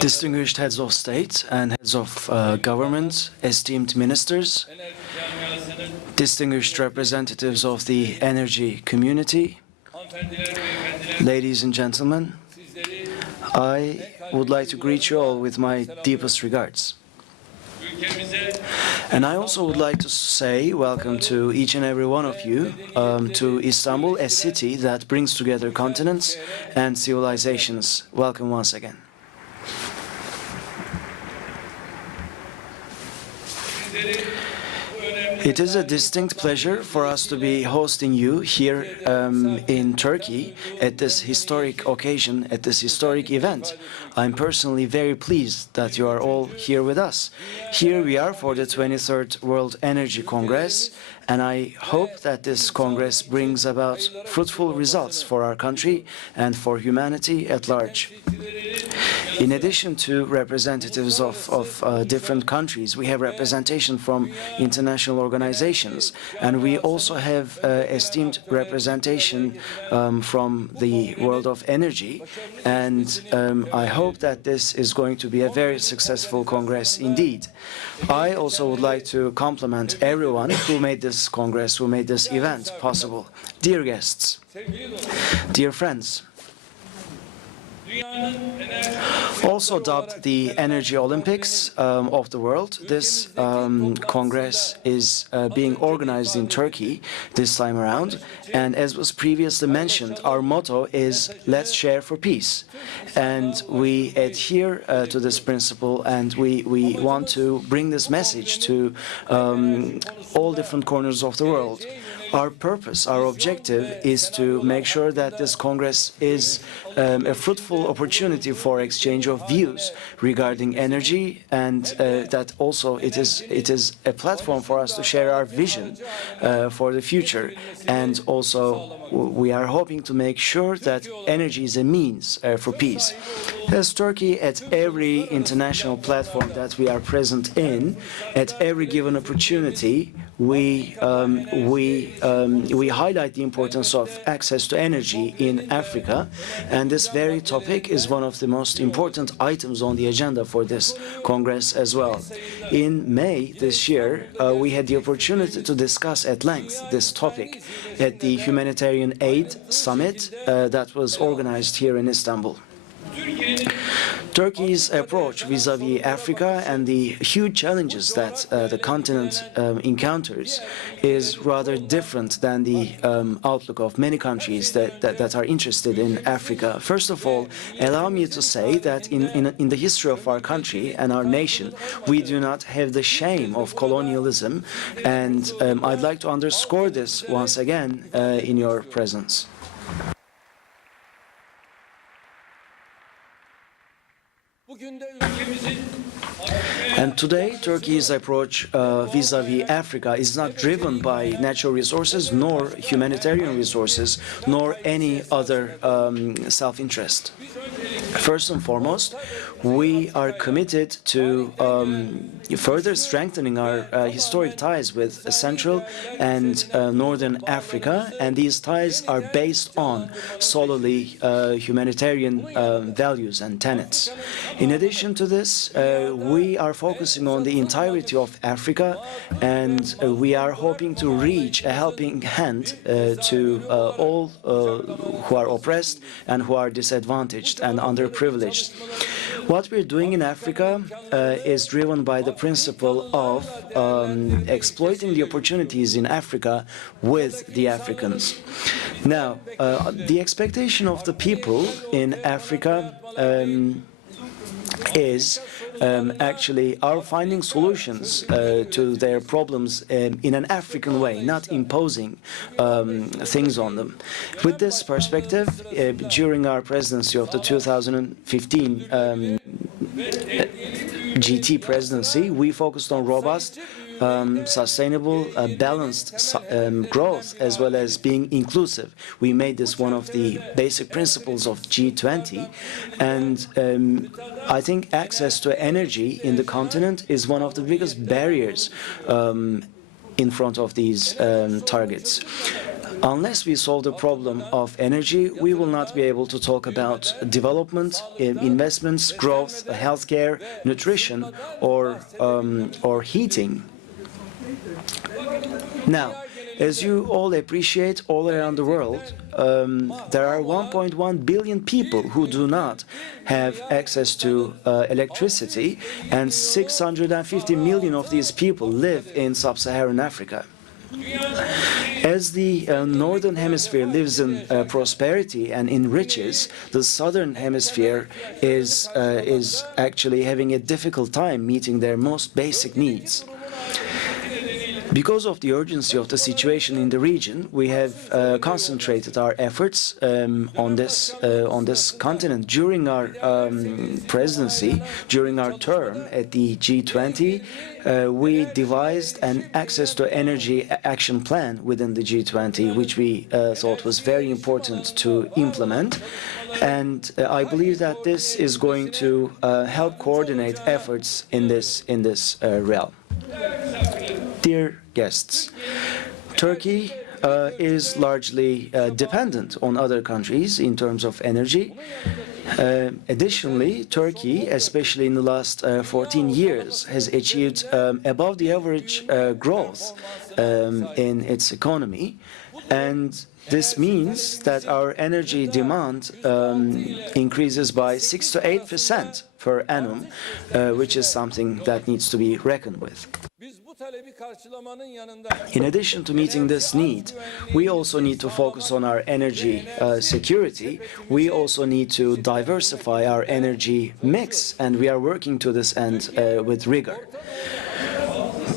Distinguished heads of state and heads of government, esteemed ministers, distinguished representatives of the energy community, ladies and gentlemen, I would like to greet you all with my deepest regards. And I also would like to say welcome to each and every one of you to Istanbul, a city that brings together continents and civilizations. Welcome once again. It is a distinct pleasure for us to be hosting you here in Turkey at this historic occasion, at this historic event. I'm personally very pleased that you are all here with us. Here we are for the 23rd World Energy Congress, and I hope that this Congress brings about fruitful results for our country and for humanity at large. In addition to representatives of different countries, we have representation from international organizations, and we also have esteemed representation from the world of energy, and I hope that this is going to be a very successful Congress indeed. I also would like to compliment everyone who made this Congress, who made this event possible. Dear guests, dear friends, also dubbed the Energy Olympics of the world, this Congress is being organized in Turkey this time around, and as was previously mentioned, our motto is "Let's share for peace," and we adhere to this principle, and we want to bring this message to all different corners of the world. Our purpose, our objective is to make sure that this Congress is a fruitful opportunity for exchange of views regarding energy, and that also it is a platform for us to share our vision for the future. And also we are hoping to make sure that energy is a means for peace. As Turkey, at every international platform that we are present in, at every given opportunity, we highlight the importance of access to energy in Africa, and this very topic is one of the most important items on the agenda for this Congress as well. In May this year, we had the opportunity to discuss at length this topic at the Humanitarian Aid Summit that was organized here in Istanbul. Turkey's approach vis-à-vis Africa and the huge challenges that the continent encounters is rather different than the outlook of many countries that are interested in Africa. First of all, allow me to say that in the history of our country and our nation, we do not have the shame of colonialism, and I'd like to underscore this once again in your presence. And today, Turkey's approach vis-à-vis Africa is not driven by natural resources, nor humanitarian resources, nor any other self-interest. First and foremost, we are committed to further strengthening our historic ties with Central and Northern Africa, and these ties are based on solely humanitarian values and tenets. In addition to this, we are focusing on the entirety of Africa, and we are hoping to reach a helping hand to all who are oppressed and who are disadvantaged and underprivileged. What we're doing in Africa is driven by the principle of exploiting the opportunities in Africa with the Africans. Now, the expectation of the people in Africa is actually our finding solutions to their problems in an African way, not imposing things on them. With this perspective, during our presidency of the 2015 GT presidency, we focused on robust, sustainable, balanced growth, as well as being inclusive. We made this one of the basic principles of G20, and I think access to energy in the continent is one of the biggest barriers in front of these targets. unless we solve the problem of energy, we will not be able to talk about development, investments, growth, healthcare, nutrition, or heating. Now, as you all appreciate, all around the world, there are 1.1 billion people who do not have access to electricity, and 650 million of these people live in sub-Saharan Africa. As the Northern Hemisphere lives in prosperity and in riches, the Southern Hemisphere is actually having a difficult time meeting their most basic needs. Because of the urgency of the situation in the region, we have concentrated our efforts on this continent. During our presidency, during our term at the G20, we devised an access to energy action plan within the G20, which we thought was very important to implement. And I believe that this is going to help coordinate efforts in this realm. Dear guests, Turkey is largely dependent on other countries in terms of energy. Additionally, Turkey, especially in the last 14 years, has achieved above the average growth in its economy, and this means that our energy demand increases by 6 to 8% per annum, which is something that needs to be reckoned with. In addition to meeting this need, we also need to focus on our energy security. We also need to diversify our energy mix, and we are working to this end with rigor.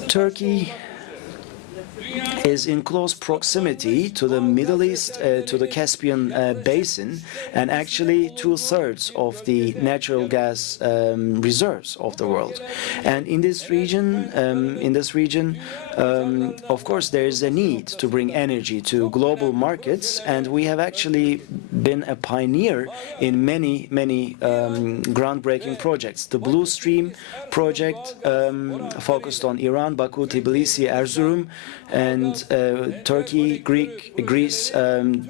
Turkey is in close proximity to the Middle East, to the Caspian Basin, and actually 2/3 of the natural gas reserves of the world. And in this region, of course, there is a need to bring energy to global markets, and we have actually been a pioneer in many groundbreaking projects. The Blue Stream project focused on Iran, Baku, Tbilisi, Erzurum, and Turkey-Greece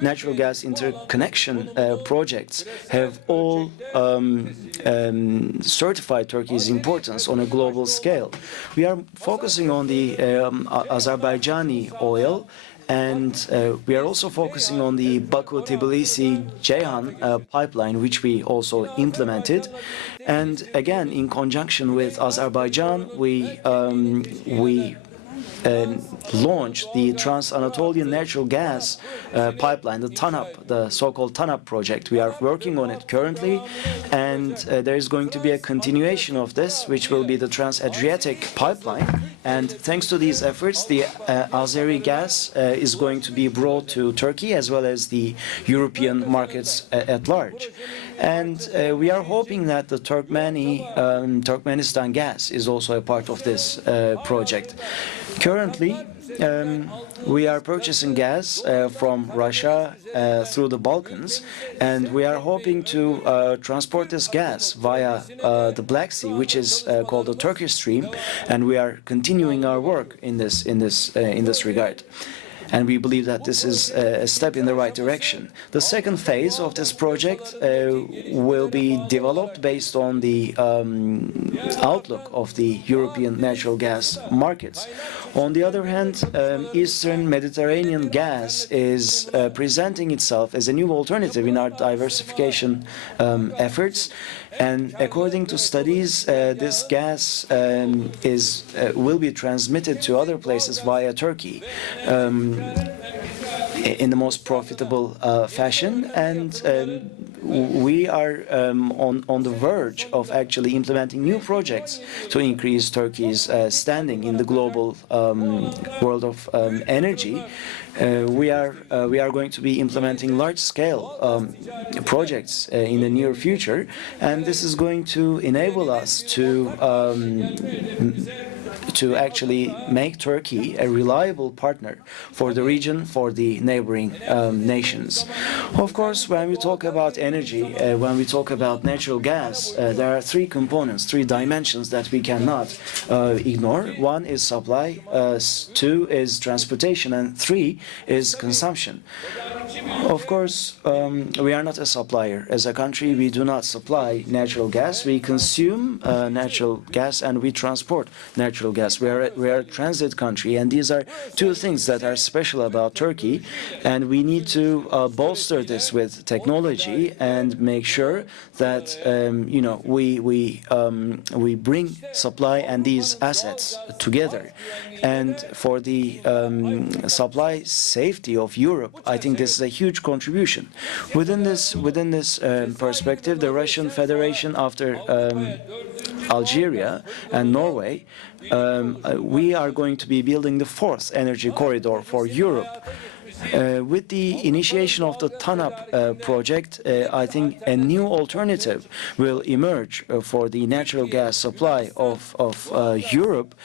natural gas interconnection projects have all certified Turkey's importance on a global scale. We are focusing on the Azerbaijani oil, and we are also focusing on the Baku-Tbilisi-Ceyhan pipeline, which we also implemented. And again, in conjunction with Azerbaijan, we launched the Trans-Anatolian natural gas pipeline, the TANAP, the so-called TANAP project. We are working on it currently, and there is going to be a continuation of this, which will be the Trans-Adriatic pipeline. And thanks to these efforts, the Azeri gas is going to be brought to Turkey as well as the European markets at large. And we are hoping that the Turkmenistan gas is also a part of this project. Currently, we are purchasing gas from Russia through the Balkans, and we are hoping to transport this gas via the Black Sea, which is called the Turkish Stream, and we are continuing our work in this regard. And we believe that this is a step in the right direction. The second phase of this project will be developed based on the outlook of the European natural gas markets. On the other hand, Eastern Mediterranean gas is presenting itself as a new alternative in our diversification efforts. And according to studies, this gas will be transmitted to other places via Turkey in the most profitable fashion, and we are on the verge of actually implementing new projects to increase Turkey's standing in the global world of energy. We are going to be implementing large-scale projects in the near future, and this is going to enable us to to actually make Turkey a reliable partner for the region, for the neighboring nations. Of course, when we talk about energy, when we talk about natural gas, there are three components, three dimensions that we cannot ignore. One is supply, two is transportation, and three is consumption. Of course, we are not a supplier. As a country, we do not supply natural gas. We consume natural gas and we transport natural gas. We are a transit country, and these are two things that are special about Turkey, and we need to bolster this with technology and make sure that we bring supply and these assets together. And for the supply safety of Europe, I think this is a huge contribution. Within this perspective, the Russian Federation, after Algeria and Norway, we are going to be building the fourth energy corridor for Europe. With the initiation of the TANAP project, I think a new alternative will emerge for the natural gas supply of Europe,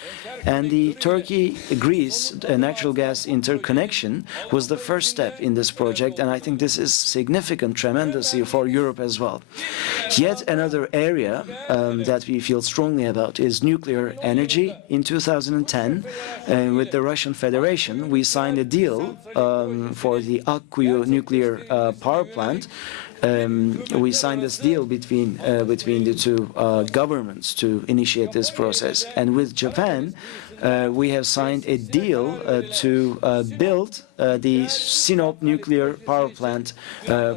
and the Turkey-Greece natural gas interconnection was the first step in this project, and I think this is significant tremendously for Europe as well. Yet another area that we feel strongly about is nuclear energy. In 2010, with the Russian Federation, we signed a deal for the Akkuyu nuclear power plant. We signed this deal between the two governments to initiate this process. And with Japan, we have signed a deal to build the Sinop nuclear power plant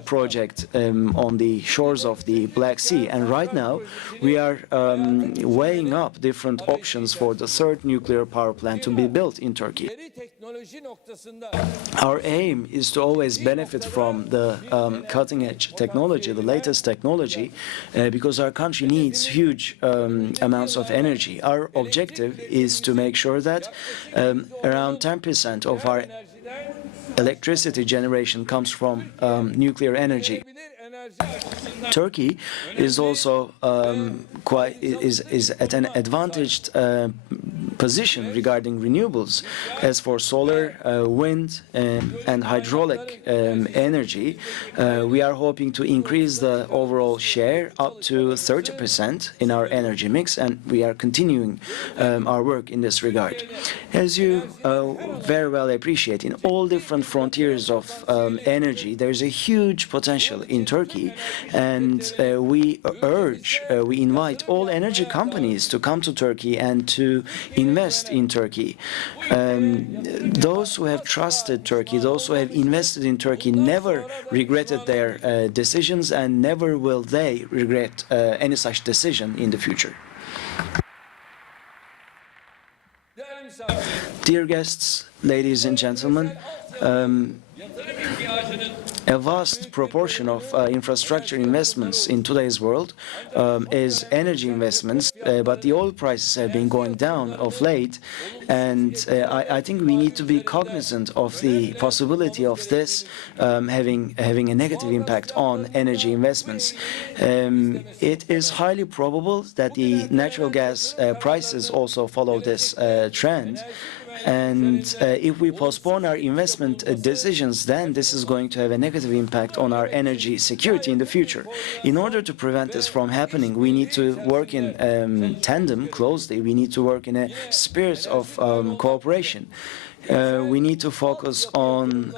project on the shores of the Black Sea. And right now, we are weighing up different options for the third nuclear power plant to be built in Turkey. Our aim is to always benefit from the cutting-edge technology, the latest technology, because our country needs huge amounts of energy. Our objective is to make sure that around 10% of our electricity generation comes from nuclear energy. Turkey is also is at an advantaged position regarding renewables. As for solar, wind, and hydraulic energy, we are hoping to increase the overall share up to 30% in our energy mix, and we are continuing our work in this regard. As you very well appreciate, in all different frontiers of energy, there is a huge potential in Turkey, and we invite all energy companies to come to Turkey and to invest in Turkey. Those who have trusted Turkey, those who have invested in Turkey, never regretted their decisions, and never will they regret any such decision in the future. Dear guests, ladies and gentlemen, a vast proportion of infrastructure investments in today's world is energy investments, but the oil prices have been going down of late, and I think we need to be cognizant of the possibility of this having a negative impact on energy investments. It is highly probable that the natural gas prices also follow this trend. And if we postpone our investment decisions, then this is going to have a negative impact on our energy security in the future. In order to prevent this from happening, we need to work in tandem, closely. We need to work in a spirit of cooperation. We need to focus on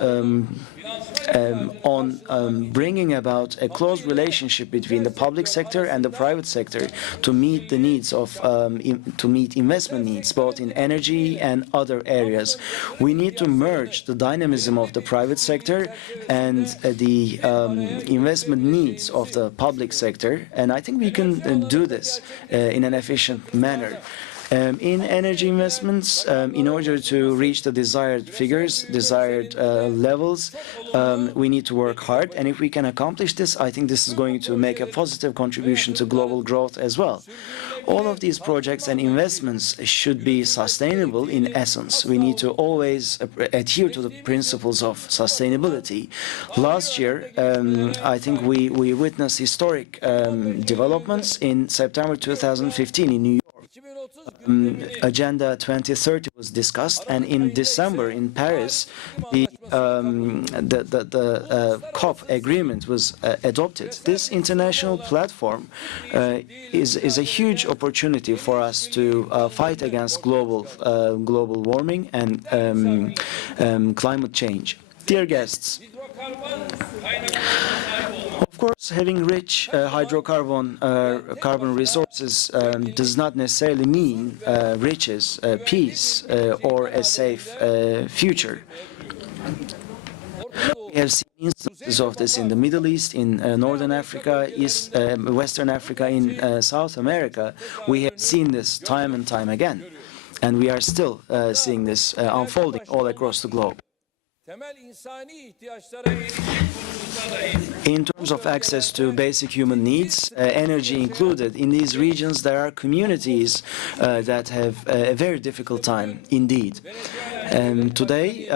bringing about a close relationship between the public sector and the private sector to meet the needs of investment needs, both in energy and other areas. We need to merge the dynamism of the private sector and the investment needs of the public sector, and I think we can do this in an efficient manner. In energy investments, in order to reach the desired figures, desired levels, we need to work hard. And if we can accomplish this, I think this is going to make a positive contribution to global growth as well. All of these projects and investments should be sustainable in essence. We need to always adhere to the principles of sustainability. Last year, I think we witnessed historic developments in September 2015 in New York. Agenda 2030 was discussed, and in December in Paris, the COP agreement was adopted. This international platform is a huge opportunity for us to fight against global warming and climate change. Dear guests, of course, having rich carbon resources does not necessarily mean riches, peace, or a safe future. We have seen instances of this in the Middle East, in Northern Africa, Western Africa, in South America. We have seen this time and time again, and we are still seeing this unfolding all across the globe. In terms of access to basic human needs, energy included, in these regions there are communities that have a very difficult time indeed. Today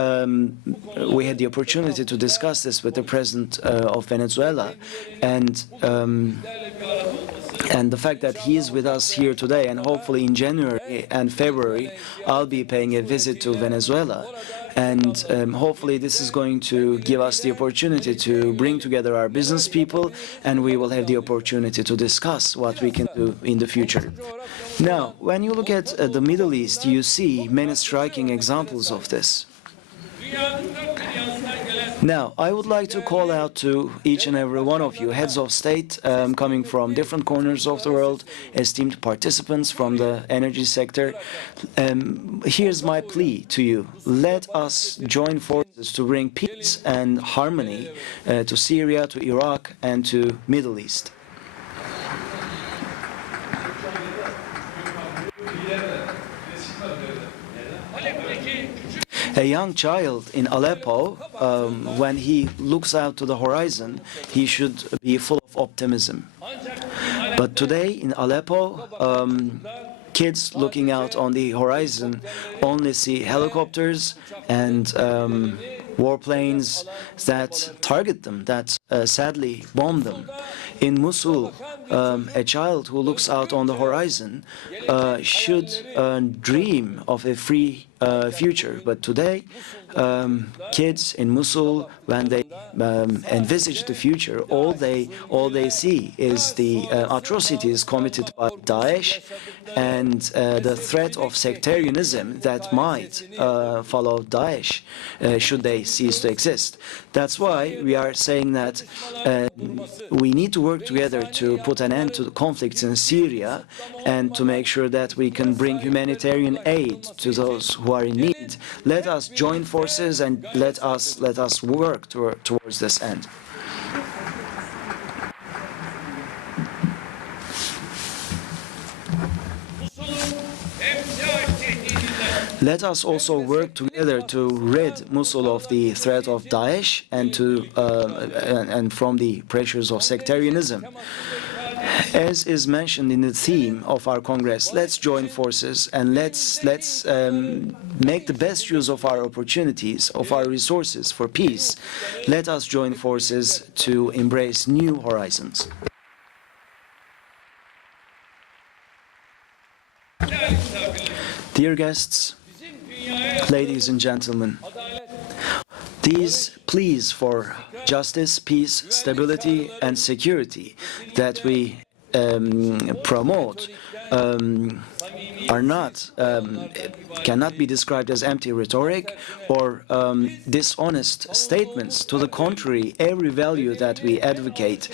we had the opportunity to discuss this with the President of Venezuela, and the fact that he is with us here today, and hopefully in January and February I'll be paying a visit to Venezuela. And hopefully this is going to give us the opportunity to bring together our business people, and we will have the opportunity to discuss what we can do in the future. Now, when you look at the Middle East, you see many striking examples of this. Now, I would like to call out to each and every one of you, heads of state coming from different corners of the world, esteemed participants from the energy sector. Here's my plea to you. Let us join forces to bring peace and harmony to Syria, to Iraq, and to Middle East. A young child in Aleppo, when he looks out to the horizon, he should be full of optimism. But today in Aleppo, kids looking out on the horizon only see helicopters and warplanes that target them, that sadly bomb them. In Mosul, a child who looks out on the horizon should dream of a free future. But today, kids in Mosul, when they envisage the future, all they see is the atrocities committed by Daesh and the threat of sectarianism that might follow Daesh should they cease to exist. That's why we are saying that we need to work together to put an end to the conflicts in Syria and to make sure that we can bring humanitarian aid to those who are in need. Let us join forces and let us work towards this end. Let us also work together to rid Mosul of the threat of Daesh and from the pressures of sectarianism. As is mentioned in the theme of our Congress, let's join forces and let's make the best use of our opportunities, of our resources for peace. Let us join forces to embrace new horizons. Dear guests, ladies and gentlemen, these pleas for justice, peace, stability, and security that we promote cannot be described as empty rhetoric or dishonest statements. To the contrary, every value that we advocate,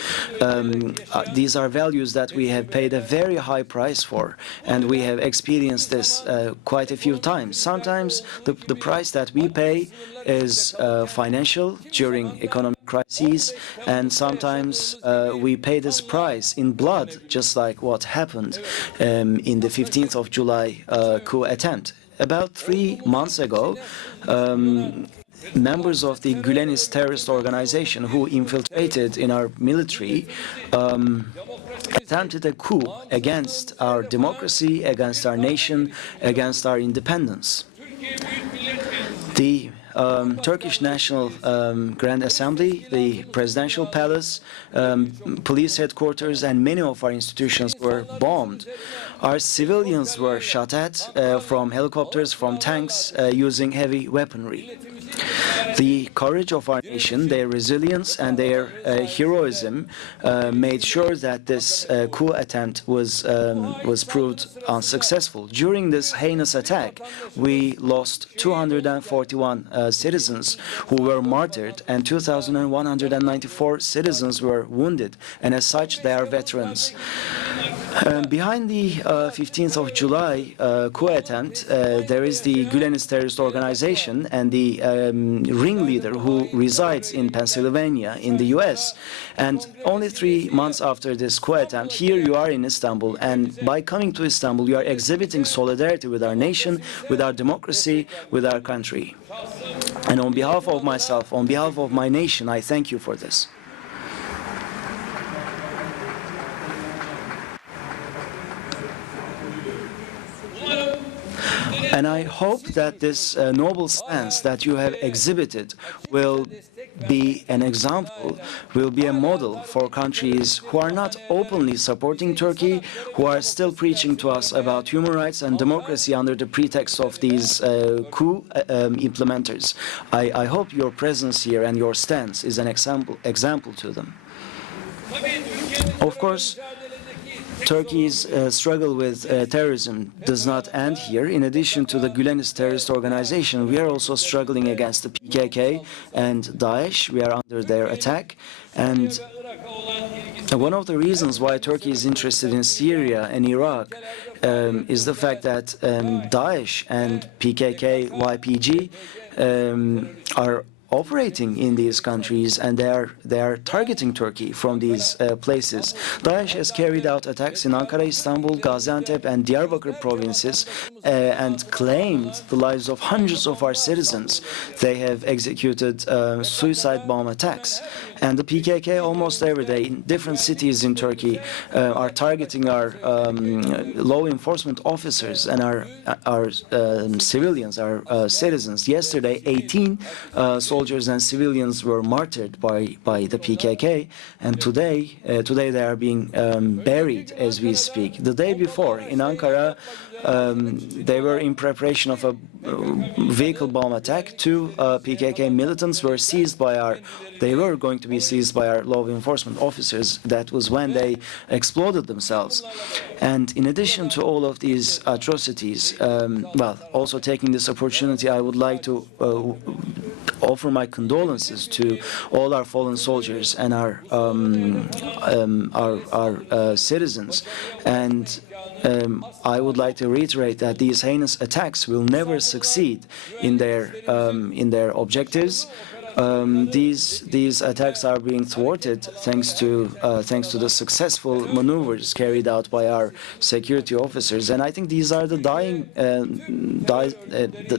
these are values that we have paid a very high price for, and we have experienced this quite a few times. Sometimes the price that we pay is financial during economic crises, and sometimes we pay this price in blood, just like what happened in the 15th of July coup attempt. About 3 months ago, members of the Gülenist terrorist organization who infiltrated in our military attempted a coup against our democracy, against our nation, against our independence. The Turkish National Grand Assembly, the Presidential Palace, police headquarters, and many of our institutions were bombed. Our civilians were shot at from helicopters, from tanks, using heavy weaponry. The courage of our nation, their resilience, and their heroism made sure that this coup attempt was proved unsuccessful. During this heinous attack, we lost 241 citizens who were martyred, and 2,194 citizens were wounded, and as such, they are veterans. Behind the 15th of July coup attempt, there is the Gülenist terrorist organization and the ringleader who resides in Pennsylvania in the US. And only 3 months after this coup attempt, here you are in Istanbul, and by coming to Istanbul, you are exhibiting solidarity with our nation, with our democracy, with our country. And on behalf of myself, on behalf of my nation, I thank you for this. And I hope that this noble stance that you have exhibited will be an example, will be a model for countries who are not openly supporting Turkey, who are still preaching to us about human rights and democracy under the pretext of these coup implementers. I hope your presence here and your stance is an example to them. Of course, Turkey's struggle with terrorism does not end here. In addition to the Gülenist terrorist organization, we are also struggling against the PKK and Daesh. We are under their attack. And one of the reasons why Turkey is interested in Syria and Iraq is the fact that Daesh and PKK, YPG are operating in these countries, and they are targeting Turkey from these places. Daesh has carried out attacks in Ankara, Istanbul, Gaziantep, and Diyarbakir provinces and claimed the lives of hundreds of our citizens. They have executed suicide bomb attacks. And the PKK almost every day in different cities in Turkey are targeting our law enforcement officers and our civilians, our citizens. Yesterday, 18 soldiers and civilians were martyred by the PKK, and today they are being buried as we speak. The day before in Ankara, they were in preparation of a vehicle bomb attack. 2 PKK militants were seized by they were going to be seized by our law enforcement officers. That was when they exploded themselves. And in addition to all of these atrocities, well, also taking this opportunity, I would like to offer my condolences to all our fallen soldiers and our citizens. And I would like to reiterate that these heinous attacks will never succeed in their objectives. These attacks are being thwarted thanks to the successful maneuvers carried out by our security officers, and I think these are the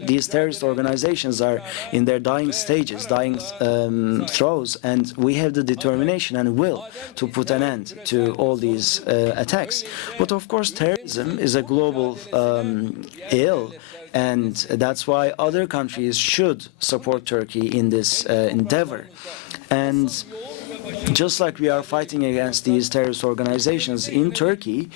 these terrorist organizations are in their dying stages, dying throes, and we have the determination and will to put an end to all these attacks. But of course, terrorism is a global ill. And that's why other countries should support Turkey in this endeavor. And just like we are fighting against these terrorist organizations in Turkey,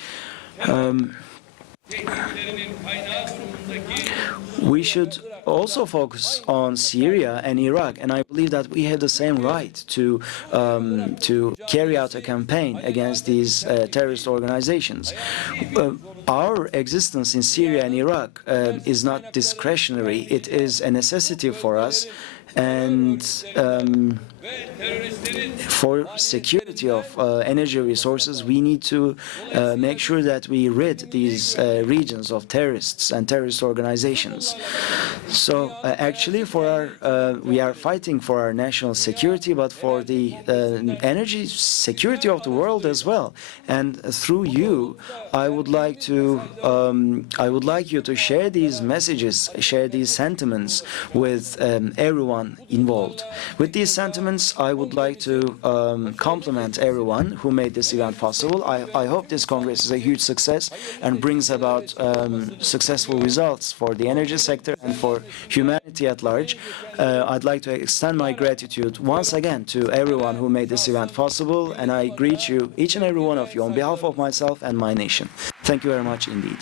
we should also focus on Syria and Iraq, and I believe that we have the same right to carry out a campaign against these terrorist organizations. Our existence in Syria and Iraq is not discretionary. It is a necessity for us, and for security of energy resources, we need to make sure that we rid these regions of terrorists and terrorist organizations. So actually, we are fighting for our national security, but for the energy security of the world as well. And through you, I would like you to share these messages, share these sentiments with everyone involved. With these sentiments, I would like to compliment everyone who made this event possible. I hope this Congress is a huge success and brings about successful results for the energy sector and for humanity at large. I'd like to extend my gratitude once again to everyone who made this event possible, and I greet you, each and every one of you, on behalf of myself and my nation. Thank you very much indeed.